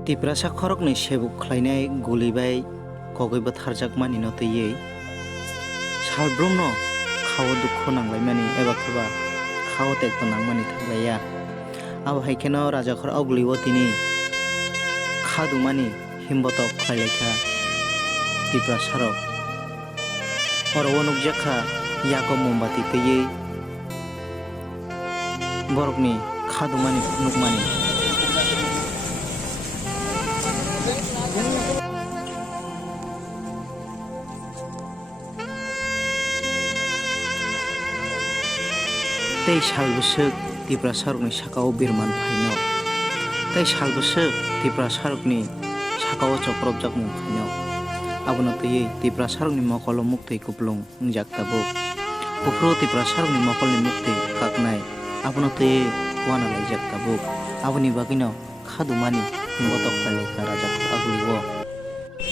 Tiprasa khorok ni sebuk khlainai gulibai kogaiba tharjak mani no tei salbrum no khawa dukho nanglaimani eba khaba khawa tekto nangmani thaglaya abo haikeno rajakhor augliwo tini khadumani himbotok khlailekha Tiprasa rok oro nukjakha yako mombati tei borokni khadumani nukmani tei salbusuk Tiprasa rokni sakao birman phaino tei salbusuk Tiprasa rokni sakao chopropjak mung phaino abono tei Tiprasa rokni mokolo muktui kuplung ungjak tabuk ufro Tiprasa rokni mokolni muktui kaknai abono tei wana laijak tabuk aboni bagino khadumani himbotok khlailekha rajakhor aguliwo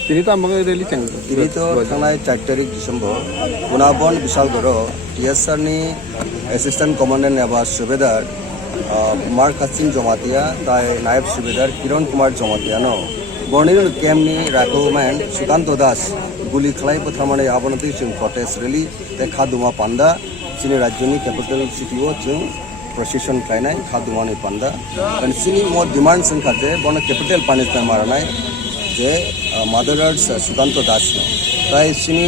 তিনি তো আমাকে rally চাং তিনি তো থানায় 4 তারিখ December গুনাবন Bishalgarh টিএসআরনি assistant commandant এবা সুবেদার mark Hasin Jamatia তাই নায়ব সুবেদার কিরণ কুমার জমাতিয়ানো বর্ণিল ক্যাম্পনি রাখোম্যান সুকান্ত দাস গুলি খালাই পথামানে আবনতি जों প্রটেস্ট রেলি তে খাদুমা পান্ডা চিনি রাজ্যনি ক্যাপিটাল সিটিও जों প্রসেশন খাইনাই খাদুমানি পান্ডা কারণ চিনি মো ডিমান্ড जों খাতে বন ক্যাপিটাল পানিশমেন্ট মারানাই যে মাদারার্স সুকান্ত দাস তাই চিনি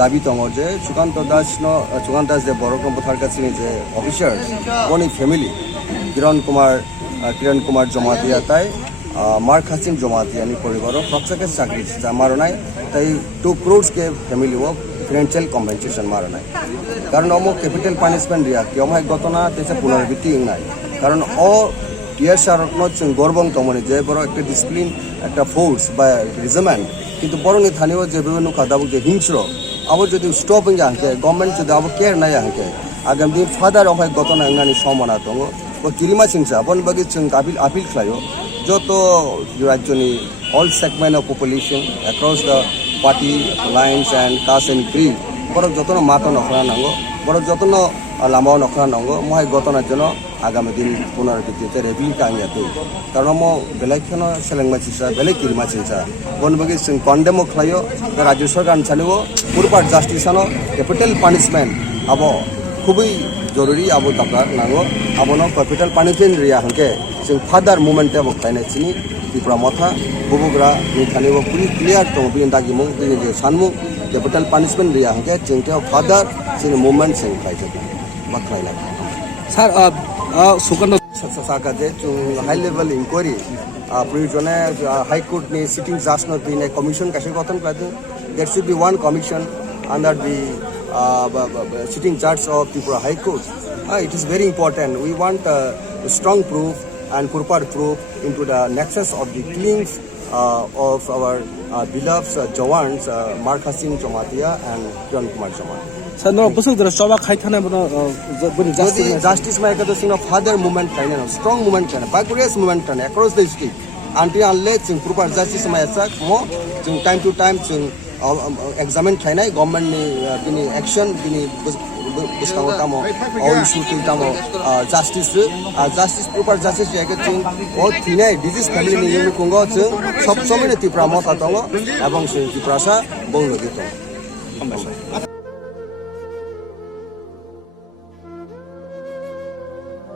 দাবি দङ যে সুকান্ত দাস যে বড়গ্রাম পথারকাছিনি যে অফিসার্স বনি ফ্যামিলি কিরণ কুমার জমাতিয়া তাই মার্ক হাসিন জমাতিয়ানি পরিবার প্রত্যেকে চাকরি মারনাই তাই 2 crores के ফ্যামিলি ও ফিনান্সিয়াল কম্পেনসেশন মারনাই কারণ অমো ক্যাপিটাল পানিশমেন্ট রিয়া কি অমহাই ঘটনা তেছে পুনরাবৃত্তি নাই কারণ ও টিএসআর जों গর্বং তমনি যে বড় একটা ডিসিপ্লিন একটা ফোর্স বা রেজিমেন্ট কিন্তু বরংনি থানিও যে বিভিন্ন খাদাবু যে হিংস্র আবার যদি স্টপ হয়ে যাকে গভর্নমেন্ট যদি আবার কেয়ার নাই যাকে আগামী দিন ফাদার অমহাই ঘটনা নানি সম্মানা দङ ও কিরিমা সিংসা বন বাকি जों আপিল খাयो যত রাজ্যনি all segment of population across the party lines and caste and creed বড় যতন মাতো নখরা নাঙ্গো বড় যতন লামাও নখরা নাঙ্গো মহাই ঘটনার জন্য আগামী দিন পুনরাবৃত্তিতে রেভিল কাহিয়াতে কারণ মো বেলাইখানো সেলেংমা চিসা বেলাই কিরিমা চিসা বনবাগি जों কন্ডেমো খাইও রাজ্য সরকার চালিও পুরপাট জাস্টিসানো ক্যাপিটাল পানিশমেন্ট আবো খুবই জরুরি আবো তাপা নাঙ্গো আবনো ক্যাপিটাল পানিশমেন্ট রিয়া হাঙ্কে जों फादार मुभमेन्ट आबो खायनाय चिनि त्रिपुरा मथा बुबुग्रा नि खानिबो पुरि क्लियर दङ बिनि दागिमुं बिनि जे सानमुं कैपिटल पानिशमेंट रिया हांके जों ते फादार चिनि मुभमेन्ट जों खायजो बाख्लायला স্যার সুকান্ত साका जे जों हाई लेवल इंक्वायरी प्रयोजने हाई कोर्ट नि सिटिंग जज नो दिने कमिशन कासे गठन खादो there should be one commission under the sitting जज of Tripura high court it is very important we want strong proof and proper proof into the nexus of the killings of our beloved Jawans Mark Hasin Jomatia and Kiran Kumar Jomatia. Sir নো বসে ধরে সবা খাইথানে বনো বনি justice ma ekado sing father movement kaina strong movement kaina backwardness movement kaina across the state until unless sing proper justice ma esak mo sing time to time sing examine kaina government ni bini action bini buskang tamo all issue tamo justice proper justice ya ke chung o thinai disease family ni yunu kungo chung sob somene Tripura mota tongo abong sing Tripura sa bonglo dito